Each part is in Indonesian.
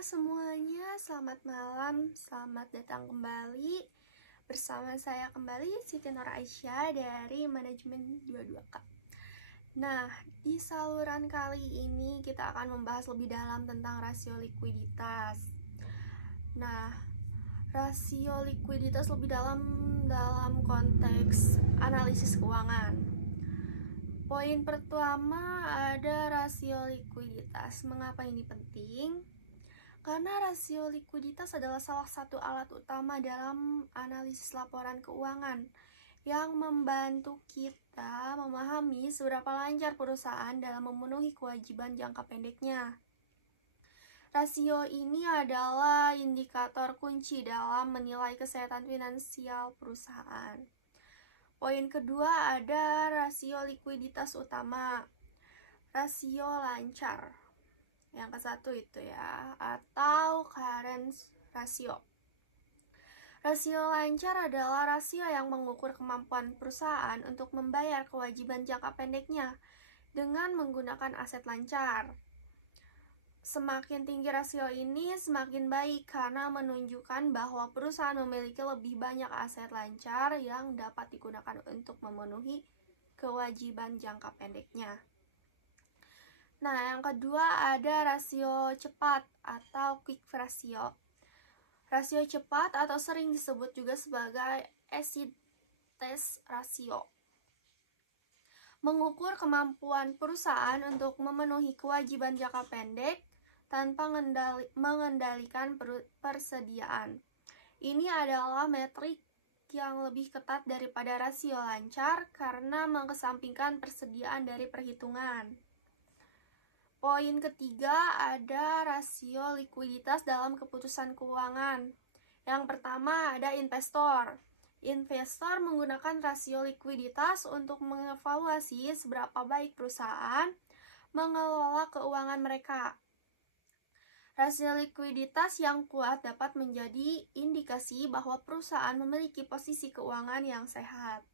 semuanya, selamat malam, selamat datang kembali bersama saya kembali Siti Nur Aisyah dari Manajemen 22K. Nah, di saluran kali ini kita akan membahas lebih dalam tentang rasio likuiditas. Nah, rasio likuiditas lebih dalam konteks analisis keuangan. Poin pertama ada rasio likuiditas. Mengapa ini penting? Karena rasio likuiditas adalah salah satu alat utama dalam analisis laporan keuangan yang membantu kita memahami seberapa lancar perusahaan dalam memenuhi kewajiban jangka pendeknya. Rasio ini adalah indikator kunci dalam menilai kesehatan finansial perusahaan. Poin kedua ada rasio likuiditas utama. Rasio lancar. Yang ke satu itu ya, atau current ratio. Rasio lancar adalah rasio yang mengukur kemampuan perusahaan untuk membayar kewajiban jangka pendeknya dengan menggunakan aset lancar. Semakin tinggi rasio ini, semakin baik karena menunjukkan bahwa perusahaan memiliki lebih banyak aset lancar yang dapat digunakan untuk memenuhi kewajiban jangka pendeknya. Nah, yang kedua ada rasio cepat atau quick ratio. Rasio cepat atau sering disebut juga sebagai acid test ratio. Mengukur kemampuan perusahaan untuk memenuhi kewajiban jangka pendek tanpa mengendalikan persediaan. Ini adalah metrik yang lebih ketat daripada rasio lancar karena mengesampingkan persediaan dari perhitungan. Poin ketiga ada rasio likuiditas dalam keputusan keuangan. Yang pertama ada investor. Investor menggunakan rasio likuiditas untuk mengevaluasi seberapa baik perusahaan mengelola keuangan mereka. Rasio likuiditas yang kuat dapat menjadi indikasi bahwa perusahaan memiliki posisi keuangan yang sehat.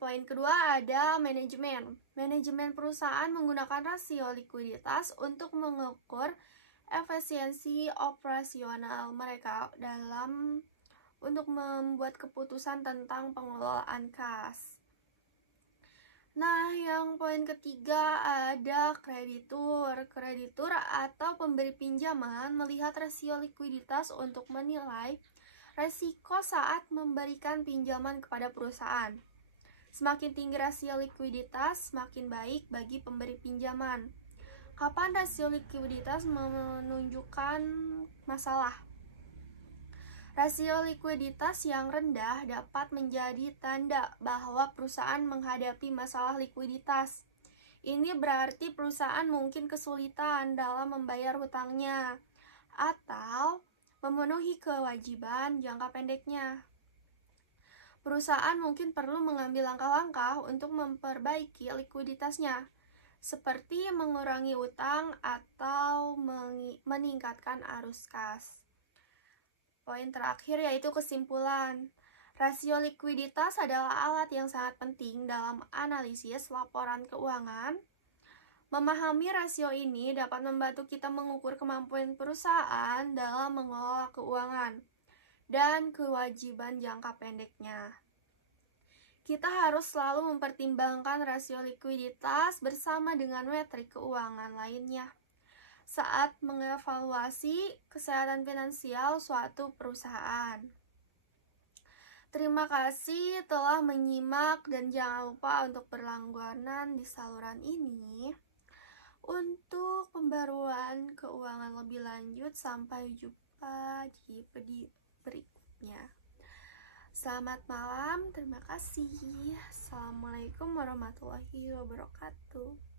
Poin kedua ada manajemen. Manajemen perusahaan menggunakan rasio likuiditas untuk mengukur efisiensi operasional mereka untuk membuat keputusan tentang pengelolaan kas. Nah, yang poin ketiga ada kreditur. Kreditur atau pemberi pinjaman melihat rasio likuiditas untuk menilai resiko saat memberikan pinjaman kepada perusahaan. Semakin tinggi rasio likuiditas, semakin baik bagi pemberi pinjaman. Kapan rasio likuiditas menunjukkan masalah? Rasio likuiditas yang rendah dapat menjadi tanda bahwa perusahaan menghadapi masalah likuiditas. Ini berarti perusahaan mungkin kesulitan dalam membayar hutangnya atau memenuhi kewajiban jangka pendeknya. Perusahaan mungkin perlu mengambil langkah-langkah untuk memperbaiki likuiditasnya, seperti mengurangi utang atau meningkatkan arus kas. Poin terakhir yaitu kesimpulan. Rasio likuiditas adalah alat yang sangat penting dalam analisis laporan keuangan. Memahami rasio ini dapat membantu kita mengukur kemampuan perusahaan dalam mengelola keuangan dan kewajiban jangka pendeknya. Kita harus selalu mempertimbangkan rasio likuiditas bersama dengan metrik keuangan lainnya saat mengevaluasi kesehatan finansial suatu perusahaan. Terima kasih telah menyimak dan jangan lupa untuk berlangganan di saluran ini. Untuk pembaruan keuangan lebih lanjut, sampai jumpa di video berikutnya. Selamat malam, terima kasih. Assalamualaikum warahmatullahi wabarakatuh.